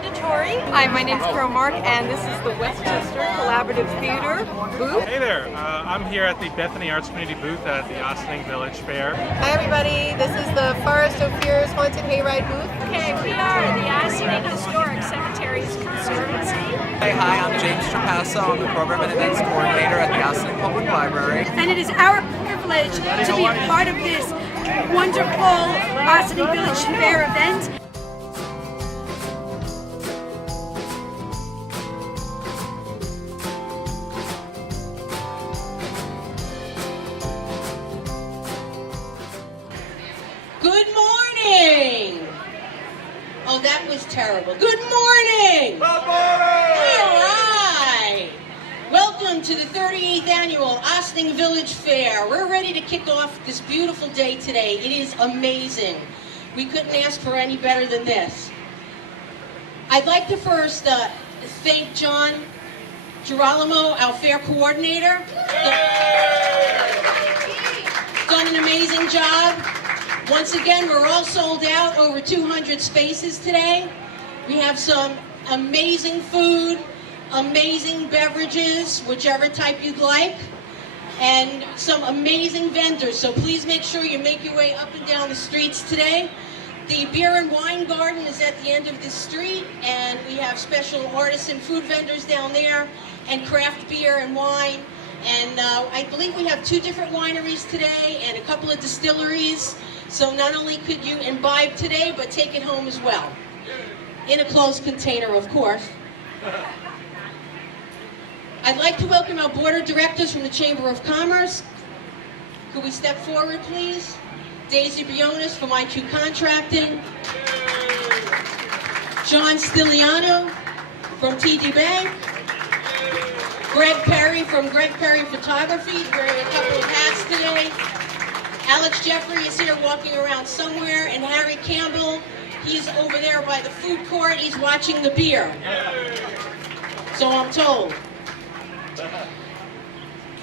Dettori. Hi, my name's Carol Mark, and this is the Westchester Collaborative Theater booth. Hey there, I'm here at the Bethany Arts Community booth at the Ossining Village Fair. Hi everybody, this is the Forest of Fears Haunted Hayride booth. Okay, we are the Ossining Historic Cemeteries Conservancy. Hey, hi, I'm James Trapasso. I'm the Program and Events Coordinator at the Ossining Public Library. And it is our privilege to be a part of this wonderful Ossining Village Fair event. Good morning! Oh, that was terrible. Good morning! Good morning! All right! Welcome to the 38th Annual Ossining Village Fair. We're ready to kick off this beautiful day today. It is amazing. We couldn't ask for any better than this. I'd like to first thank John Girolamo, our fair coordinator. Done an amazing job. Once again, we're all sold out, over 200 spaces today. We have some amazing food, amazing beverages, whichever type you'd like, and some amazing vendors. So please make sure you make your way up and down the streets today. The beer and wine garden is at the end of this street, and we have special artisan food vendors down there, and craft beer and wine. And I believe we have 2 different wineries today and a couple of distilleries. So not only could you imbibe today, but take it home as well. In a closed container, of course. I'd like to welcome our board of directors from the Chamber of Commerce. Could we step forward, please? Daisy Briones from IQ Contracting. John Stiliano from TD Bank. Greg Perry from Greg Perry Photography, wearing a couple of hats today. Alex Jeffrey is here walking around somewhere, and Harry Campbell, he's over there by the food court. He's watching the beer. So I'm told.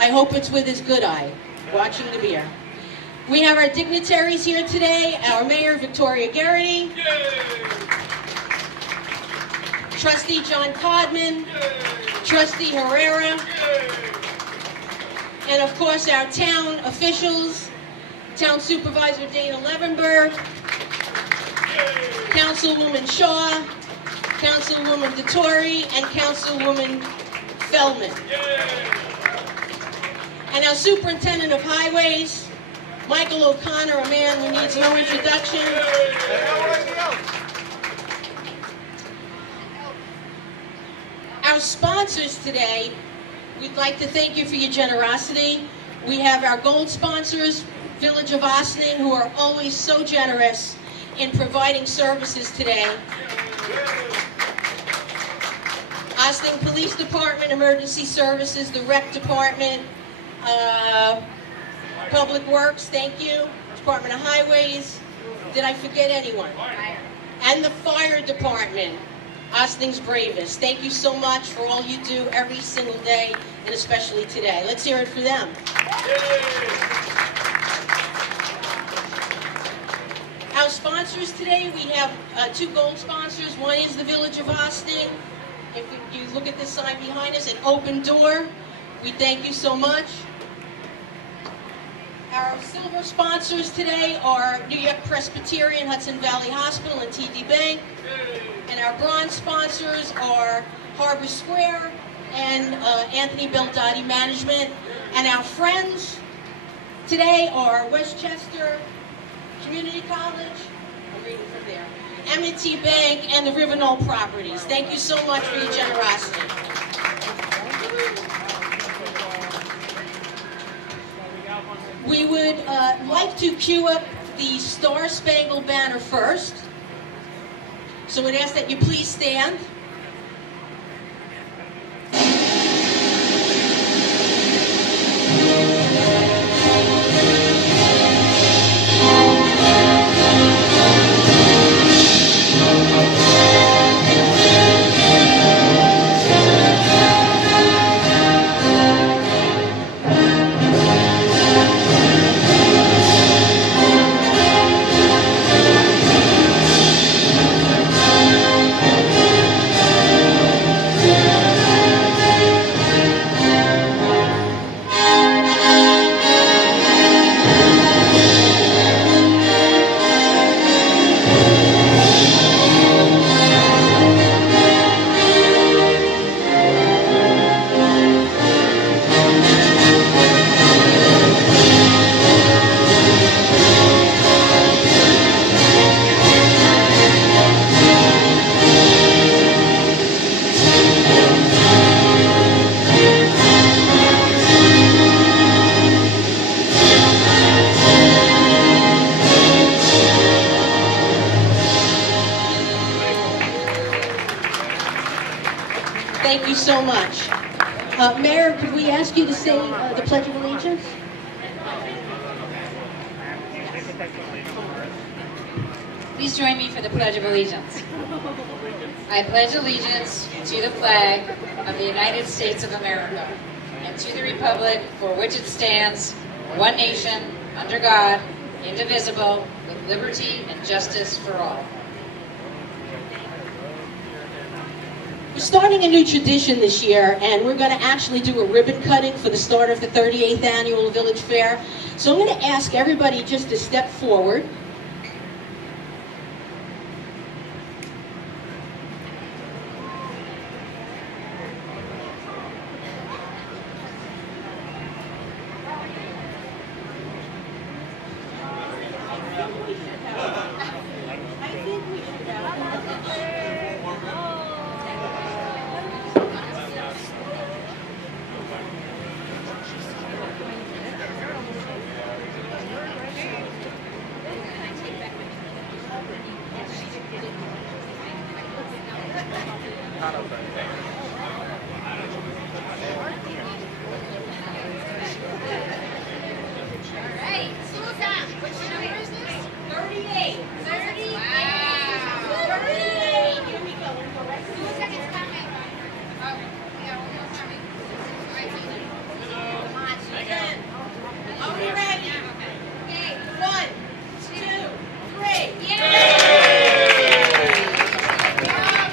I hope it's with his good eye, watching the beer. We have our dignitaries here today, our Mayor, Victoria Garrity, Trustee John Codman, Trustee Herrera, and of course our town officials, Town Supervisor Dana Levenberg, Councilwoman Shaw, Councilwoman Dettori, and Councilwoman Feldman. And our Superintendent of Highways, Michael O'Connor, a man who needs no introduction. Our sponsors today, we'd like to thank you for your generosity. We have our gold sponsors, Village of Ossining, who are always so generous in providing services today. Ossining Police Department, Emergency Services, the Rec Department, Public Works, thank you. Department of Highways. Did I forget anyone? And the Fire Department, Ossining's bravest. Thank you so much for all you do every single day, and especially today. Let's hear it for them. Our sponsors today, we have 2 gold sponsors. One is the Village of Ossining. If you look at this sign behind us, an open door. We thank you so much. Our silver sponsors today are New York Presbyterian, Hudson Valley Hospital, and TD Bank. And our bronze sponsors are Harbor Square and Anthony Beldotti Management. And our friends today are Westchester Community College, I'm reading from there, M&T Bank, and the River Knoll Properties. Thank you so much for your generosity. We would like to cue up the Star Spangled Banner first. So we'd ask that you please stand. Thank you so much. Mayor, could we ask you to say the Pledge of Allegiance? Please join me for the Pledge of Allegiance. I pledge allegiance to the flag of the United States of America and to the republic for which it stands, one nation, under God, indivisible, with liberty and justice for all. We're starting a new tradition this year, and we're going to actually do a ribbon cutting for the start of the 38th Annual Village Fair. So I'm going to ask everybody just to step forward.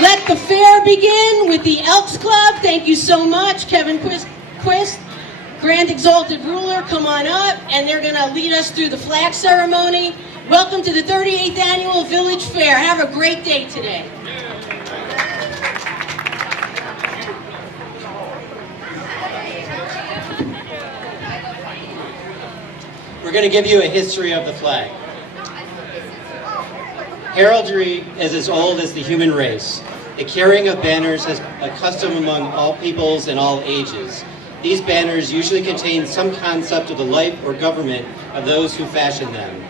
Let the fair begin with the Elks Club. Thank you so much, Kevin Quist, Grand Exalted Ruler, come on up, and they're going to lead us through the flag ceremony. Welcome to the 38th Annual Village Fair. Have a great day today. We're going to give you a history of the flag. Heraldry is as old as the human race. The carrying of banners is a custom among all peoples and all ages. These banners usually contain some concept of the life or government of those who fashioned them.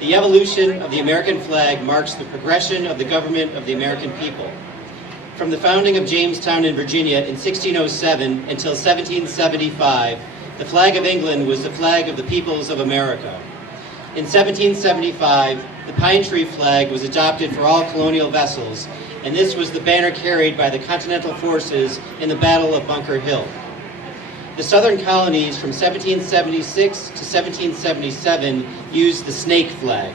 The evolution of the American flag marks the progression of the government of the American people. From the founding of Jamestown in Virginia in 1607 until 1775, the flag of England was the flag of the peoples of America. In 1775, the pine tree flag was adopted for all colonial vessels, and this was the banner carried by the Continental forces in the Battle of Bunker Hill. The southern colonies from 1776 to 1777 used the snake flag.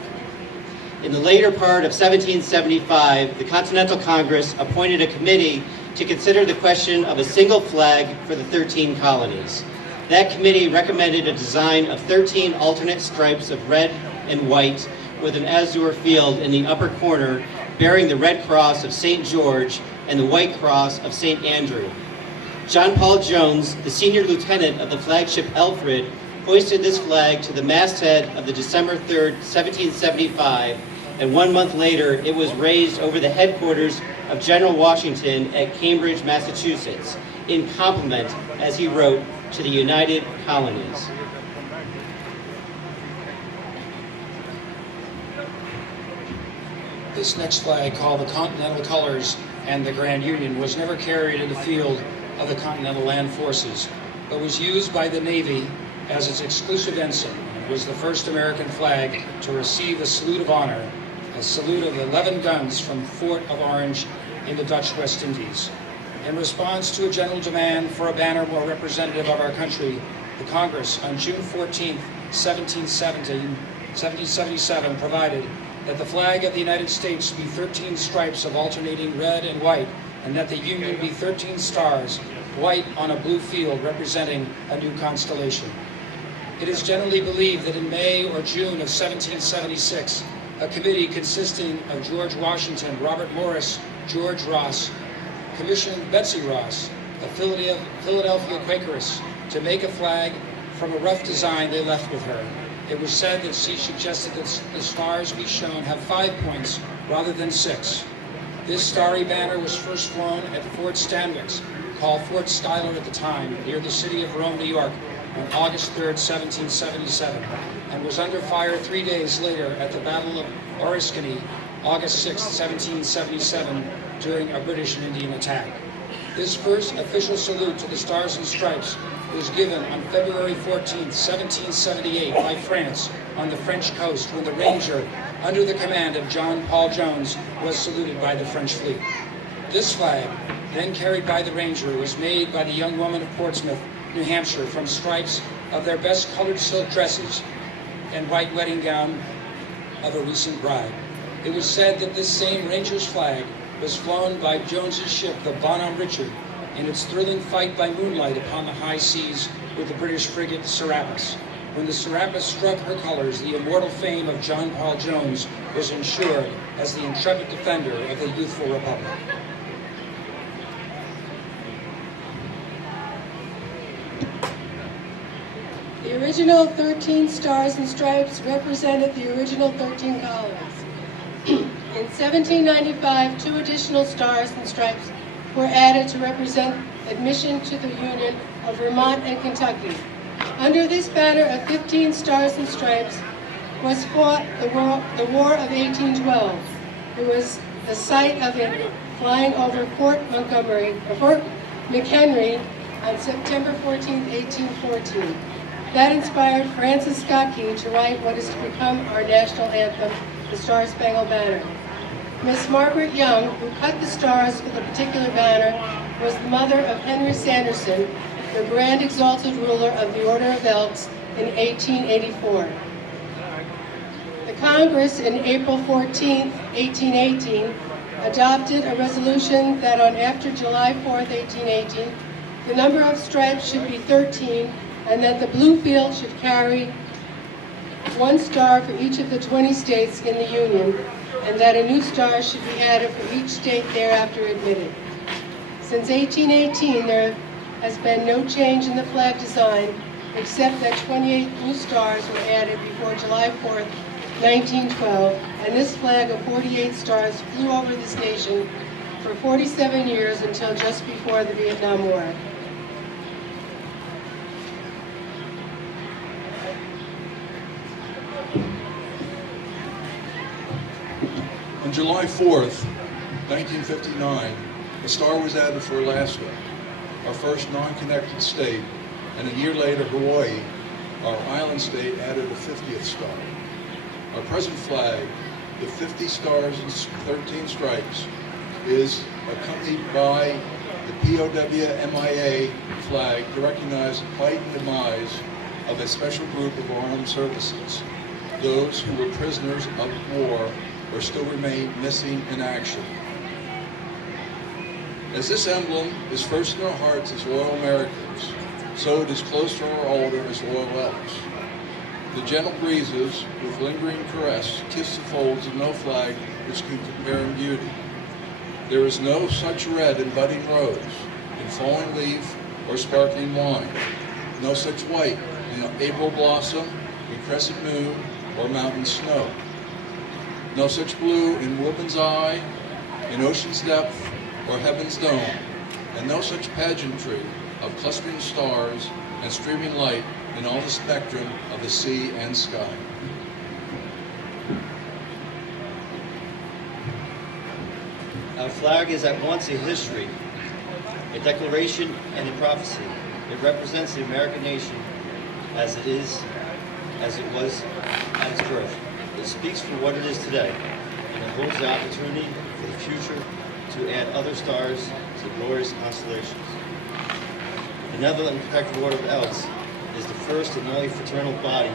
In the later part of 1775, the Continental Congress appointed a committee to consider the question of a single flag for the 13 colonies. That committee recommended a design of 13 alternate stripes of red and white with an azure field in the upper corner bearing the red cross of St. George and the white cross of St. Andrew. John Paul Jones, the senior lieutenant of the flagship Alfred, hoisted this flag to the masthead of the December 3rd, 1775, and 1 month later it was raised over the headquarters of General Washington at Cambridge, Massachusetts, in compliment, as he wrote, to the United Colonies. This next flag, called the Continental Colors and the Grand Union, was never carried in the field of the Continental Land Forces, but was used by the Navy as its exclusive ensign. It was the first American flag to receive a salute of honor, a salute of 11 guns from Fort of Orange in the Dutch West Indies. In response to a general demand for a banner more representative of our country, the Congress on June 14, 1777 provided that the flag of the United States be 13 stripes of alternating red and white, and that the Union be 13 stars, white on a blue field representing a new constellation. It is generally believed that in May or June of 1776, a committee consisting of George Washington, Robert Morris, George Ross, commissioned Betsy Ross, a Philadelphia Quakeress, to make a flag from a rough design they left with her. It was said that she suggested that the stars be shown have 5 points rather than 6. This starry banner was first flown at Fort Stanwix, called Fort Schuyler at the time, near the city of Rome, New York, on August 3rd, 1777, and was under fire 3 days later at the Battle of Oriskany, August 6th, 1777, during a British and Indian attack. This first official salute to the Stars and Stripes was given on February 14, 1778 by France on the French coast when the Ranger, under the command of John Paul Jones, was saluted by the French fleet. This flag, then carried by the Ranger, was made by the young women of Portsmouth, New Hampshire, from stripes of their best colored silk dresses and white wedding gown of a recent bride. It was said that this same Ranger's flag was flown by Jones's ship, the Bonhomme Richard, in its thrilling fight by moonlight upon the high seas with the British frigate Serapis. When the Serapis struck her colors, the immortal fame of John Paul Jones was ensured as the intrepid defender of the youthful republic. The original 13 Stars and Stripes represented the original 13 colonies. In 1795, 2 additional Stars and Stripes were added to represent admission to the Union of Vermont and Kentucky. Under this banner of 15 Stars and Stripes was fought the War of 1812. It was the site of it flying over Fort McHenry on September 14, 1814. That inspired Francis Scott Key to write what is to become our national anthem, the Star-Spangled Banner. Miss Margaret Young, who cut the stars for the particular banner, was the mother of Henry Sanderson, the Grand Exalted Ruler of the Order of Elks in 1884. The Congress, in April 14, 1818, adopted a resolution that on after July 4, 1818, the number of stripes should be 13, and that the blue field should carry 1 star for each of the 20 states in the Union, and that a new star should be added for each state thereafter admitted. Since 1818, there has been no change in the flag design, except that 28 new stars were added before July 4th, 1912, and this flag of 48 stars flew over this nation for 47 years until just before the Vietnam War. On July 4th, 1959, a star was added for Alaska, our first non-connected state, and a year later, Hawaii, our island state, added a 50th star. Our present flag, the 50 stars and 13 stripes, is accompanied by the POW-MIA flag to recognize the plight and demise of a special group of armed services, those who were prisoners of war or still remain missing in action. As this emblem is first in our hearts as loyal Americans, so it is close to our altar as loyal Elks. The gentle breezes, with lingering caress, kiss the folds of no flag which can compare in beauty. There is no such red in budding rose, in falling leaf, or sparkling wine. No such white in April blossom, in crescent moon, or mountain snow. No such blue in woman's eye, in ocean's depth, or heaven's dome, and no such pageantry of clustering stars and streaming light in all the spectrum of the sea and sky. Our flag is at once a history, a declaration, and a prophecy. It represents the American nation as it is, as it was at its birth. It speaks for what it is today, and it holds the opportunity for the future to add other stars to the glorious constellations. The Benevolent and Protective Order of Elks is the first and only fraternal body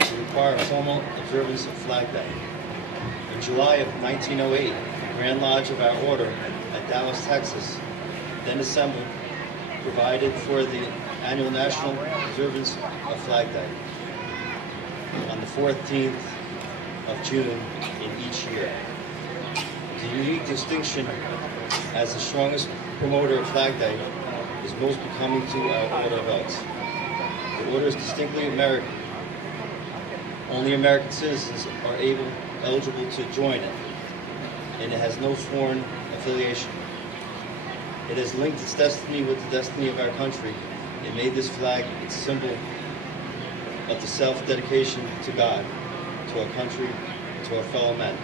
to require formal observance of Flag Day. In July of 1908, the Grand Lodge of our order at Dallas, Texas, then assembled, provided for the annual national observance of Flag Day on the 14th of June in each year. The unique distinction as the strongest promoter of Flag Day is most becoming to our Order of Elks. The order is distinctly American. Only American citizens are eligible to join it, and it has no foreign affiliation. It has linked its destiny with the destiny of our country and made this flag its symbol of the self-dedication to God, to our country, and to our fellow men.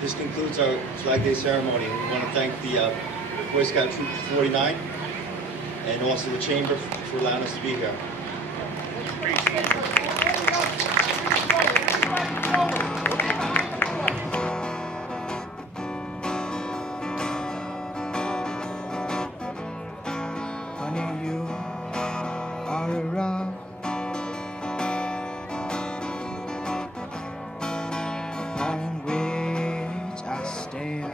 This concludes our Flag Day ceremony. We want to thank the Boy Scout Troop 49, and also the Chamber for allowing us to be here. Honey, you are a rock on which I stand.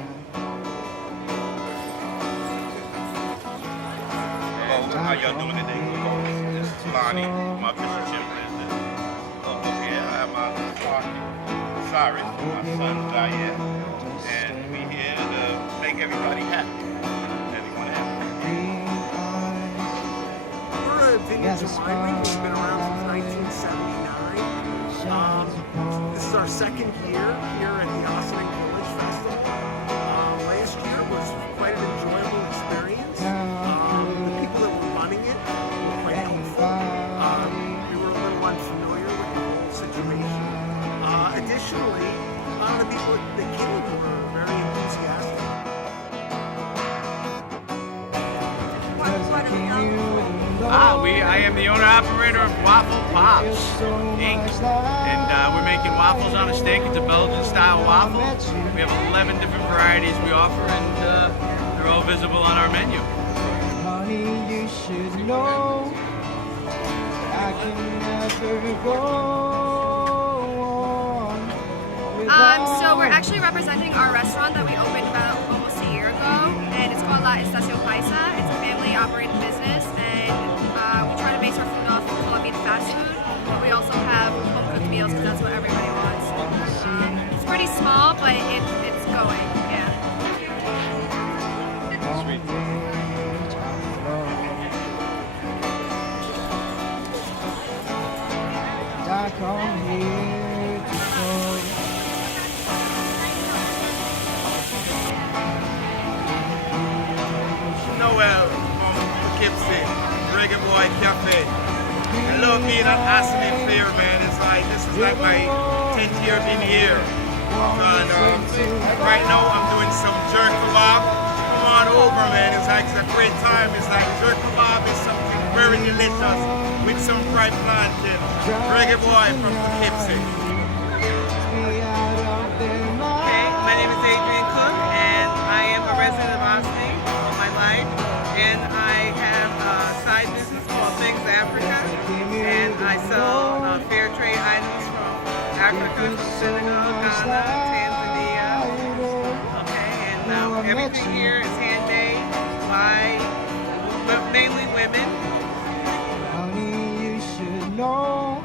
How y'all doing today? This is Lonnie, my official gym president. Okay, I have my partner, Cyrus, my son, Diane, and we here to make everybody happy. Everyone happy. We're a vintage winery. We've been around since 1979. This is our second year here at the Ossining Village Festival. Last year was quite an enjoyable experience. The people that were running it were quite helpful. We were a little unfamiliar with the whole situation. Additionally, the people that came were very enthusiastic. I am the owner-operator of Waffle Pops, Inc. And we're making waffles on a stick. It's a Belgian-style waffle. We have 11 different varieties we offer, and they're all visible on our menu. Honey, you should know I can never go on. So we're actually representing our restaurant that we opened about almost a year ago, and it's called La Estación Paisa. It's a family-operated business, and we try to base our food off Colombian fast food, but we also have home-cooked meals because that's what everybody wants. It's pretty small, but it's going, yeah. I come here to go. Noel from Poughkeepsie, Reggae Boy Cafe. I love being at Ossining Fair, man. This is like my 10th year being here. And right now I'm doing some jerk kebab. Come on over, man. It's a great time. It's like jerk kebab is something very delicious with some fried plantain. Reggae Boy from Poughkeepsie. Hey, my name is Adrian Cook, and I am a resident of Ossining all my life. And I have a side business called Things Africa, and I sell fair trade items from Africa, from Senegal, Ghana, Tanzania. Okay, and everything here is handmade by mainly women. Honey, you should know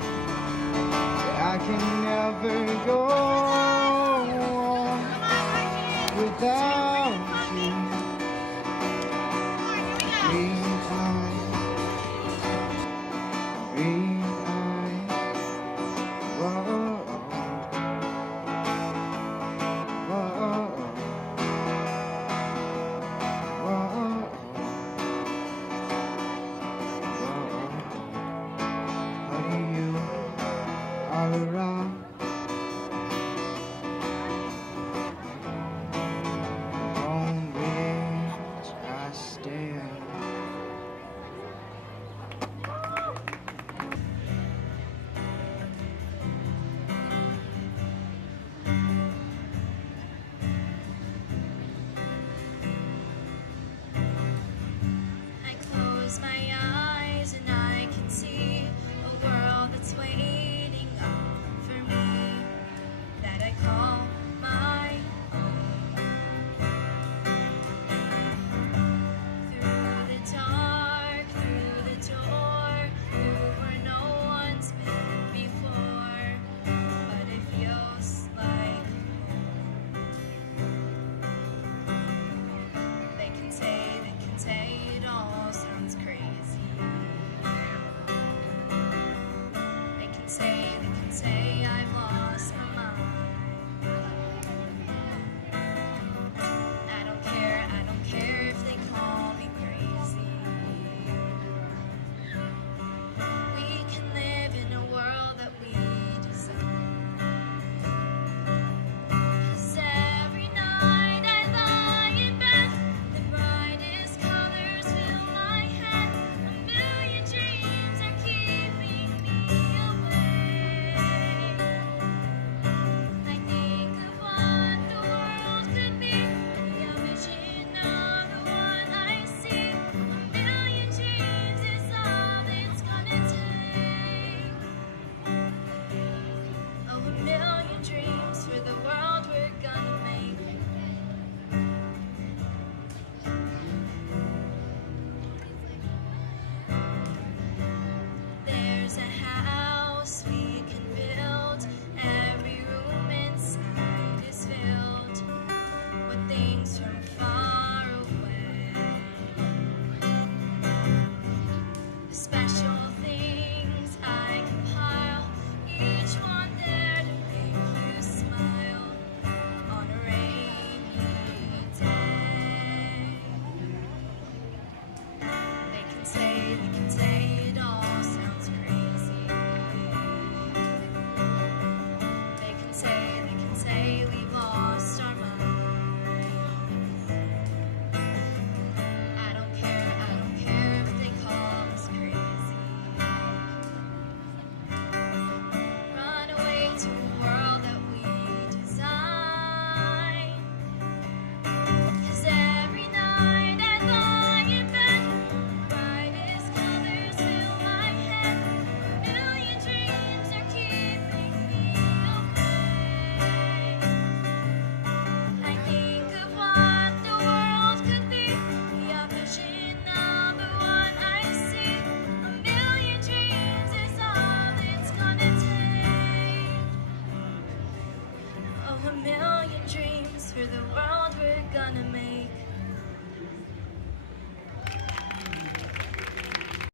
that I can never go on without you. Green eyes, whoa, whoa, whoa, honey, you are a rock on which I stand. I close my eyes and I can see a world that's waiting up for me, that I call my own. Through the dark, through the door, through where no one's been before, but it feels like they can say it all sounds crazy. They can say